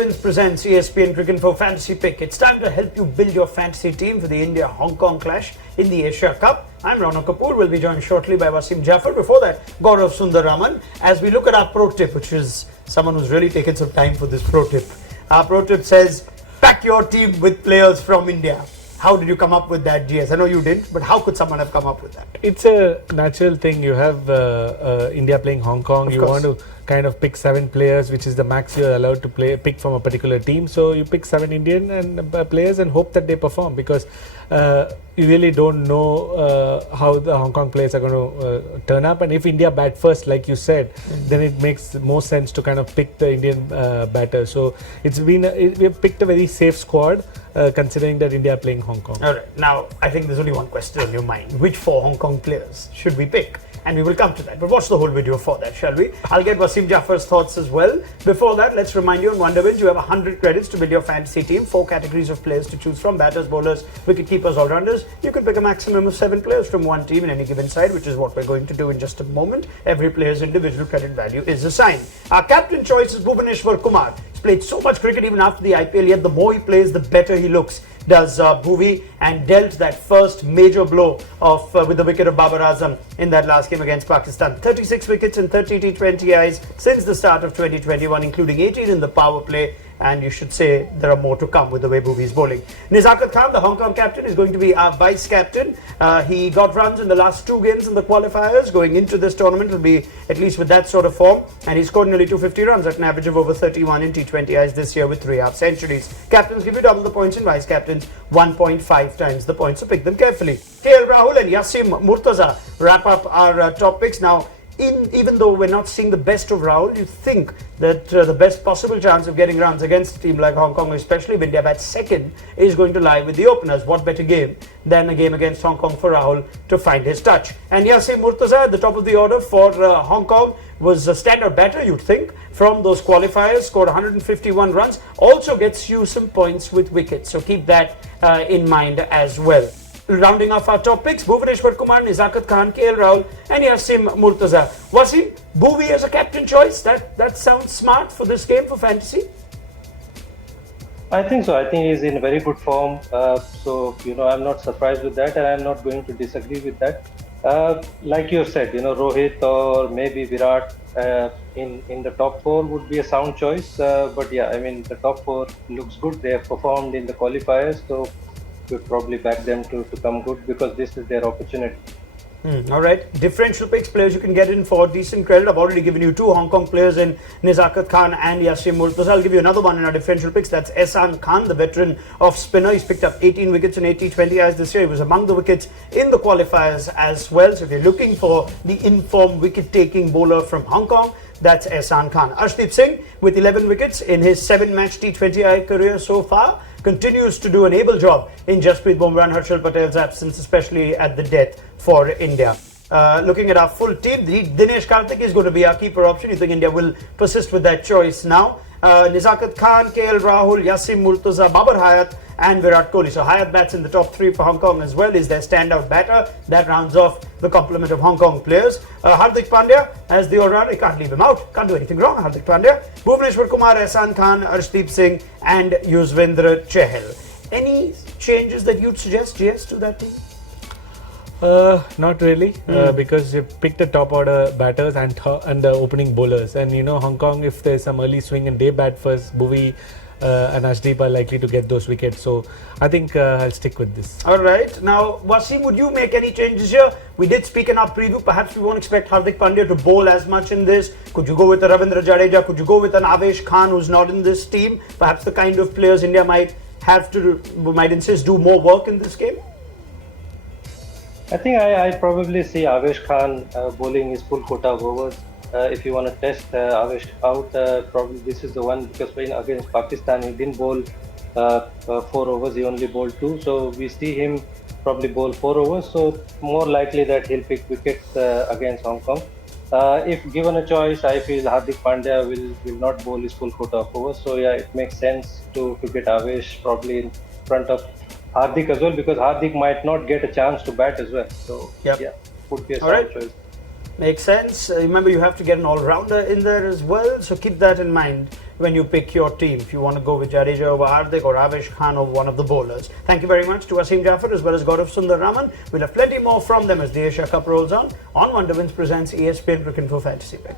Wins presents ESPN Cricinfo Fantasy Pick. It's time to help you build your fantasy team for the India-Hong Kong clash in the Asia Cup. I'm Rana Kapoor. We'll be joined shortly by Wasim Jaffer. Before that, Gaurav Sundararaman. As we look at our pro tip, which is someone who's really taken some time for this pro tip. Our pro tip says, pack your team with players from India. How did you come up with that, GS? I know you didn't, but how could someone have come up with that? It's a natural thing. You have India playing Hong Kong. You want to kind of pick 7 players, which is the max you're allowed to pick from a particular team. So you pick 7 Indian and players and hope that they perform, because you really don't know how the Hong Kong players are going to turn up. And if India bat first, like you said, then it makes more sense to kind of pick the Indian batter. So we have picked a very safe squad, considering that India are playing Hong Kong. All right. Now, I think there's only one question in your mind. Which 4 Hong Kong players should we pick? And we will come to that. But watch the whole video for that, shall we? I'll get Wasim Jaffar's thoughts as well. Before that, let's remind you on Wonder Wins, you have 100 credits to build your fantasy team. 4 categories of players to choose from: batters, bowlers, wicket keepers, all-rounders. You can pick a maximum of 7 players from one team in any given side, which is what we're going to do in just a moment. Every player's individual credit value is assigned. Our captain choice is Bhuvneshwar Kumar. He's played so much cricket even after the IPL, yet the more he plays, the better he looks. Does Bhuvi, and dealt that first major blow of with the wicket of Babar Azam in that last game against Pakistan. 36 wickets in 30 T20Is since the start of 2021, including 18 in the power play. And you should say there are more to come with the way Bhuvi is bowling. Nizakat Khan, the Hong Kong captain, is going to be our vice captain. He got runs in the last 2 games in the qualifiers. Going into this tournament will be at least with that sort of form. And he scored nearly 250 runs at an average of over 31 in T20Is this year with 3 half centuries. Captains give you double the points and vice captains 1.5 times the points. So pick them carefully. KL Rahul and Yasim Murtaza wrap up our top picks. Now, even though we're not seeing the best of Rahul, you think that the best possible chance of getting runs against a team like Hong Kong, especially if India bats second, is going to lie with the openers. What better game than a game against Hong Kong for Rahul to find his touch? And Yasim Murtaza at the top of the order for Hong Kong was a standard batter, you'd think, from those qualifiers, scored 151 runs, also gets you some points with wickets. So keep that in mind as well. Rounding off our top picks, Bhuvneshwar Kumar, Nizakat Khan, KL Rahul and Yasim Murtaza. Wasim, Bhuvi as a captain choice, that sounds smart for this game for fantasy? I think so. I think he's in very good form. So, I'm not surprised with that, and I'm not going to disagree with that. Like you said, Rohit or maybe Virat in the top 4 would be a sound choice. But yeah, I mean, the top 4 looks good. They have performed in the qualifiers, so would probably back them to come good, because this is their opportunity. All right. Differential picks, players you can get in for decent credit. I've already given you 2 Hong Kong players in Nizakat Khan and Yasim Murtaza. I'll give you another one in our differential picks. That's Ehsan Khan, the veteran of spinner. He's picked up 18 wickets in 80-20Is this year. He was among the wickets in the qualifiers as well. So if you're looking for the informed wicket-taking bowler from Hong Kong, that's Ehsan Khan. Arshdeep Singh, with 11 wickets in his 7-match T20I career so far, continues to do an able job in Jasprit Bumrah and Harshal Patel's absence, especially at the death for India. Looking at our full team, Dinesh Karthik is going to be our keeper option. You think India will persist with that choice now? Nizakat Khan, KL Rahul, Yasim Murtaza, Babar Hayat and Virat Kohli. So Hayat bats in the top 3 for Hong Kong as well, is their standout batter. That rounds off the complement of Hong Kong players. Hardik Pandya as the all-rounder. Can't leave him out. Can't do anything wrong, Hardik Pandya. Bhuvneshwar Kumar, Ehsan Khan, Arshdeep Singh and Yuzvendra Chahal. Any changes that you'd suggest, GS, to that team? Not really, because you picked the top order batters and the opening bowlers, and Hong Kong, if there's some early swing and they bat first, Bhuvi and Ashdeep are likely to get those wickets. So I think I'll stick with this. All right. Now, Wasim, would you make any changes here? We did speak in our preview. Perhaps we won't expect Hardik Pandya to bowl as much in this. Could you go with a Ravindra Jadeja? Could you go with an Avesh Khan who's not in this team? Perhaps the kind of players India might insist do more work in this game? I think I probably see Avesh Khan bowling his full quota of overs. If you want to test Avesh out, probably this is the one, because against Pakistan he didn't bowl 4 overs, he only bowled 2. So we see him probably bowl 4 overs. So more likely that he'll pick wickets against Hong Kong. If given a choice, I feel Hardik Pandya will not bowl his full quota of overs. So yeah, it makes sense to get Avesh probably in front of Hardik as well, because Hardik might not get a chance to bat as well. So yeah, would be a sound choice. Makes sense. Remember, you have to get an all-rounder in there as well, so keep that in mind when you pick your team. If you want to go with Jadeja over Hardik or Avesh Khan over one of the bowlers. Thank you very much to Wasim Jaffer as well as Gaurav Sundararaman. We'll have plenty more from them as the Asia Cup rolls on. Wonder Wins presents ESPN Cricinfo Fantasy Pick.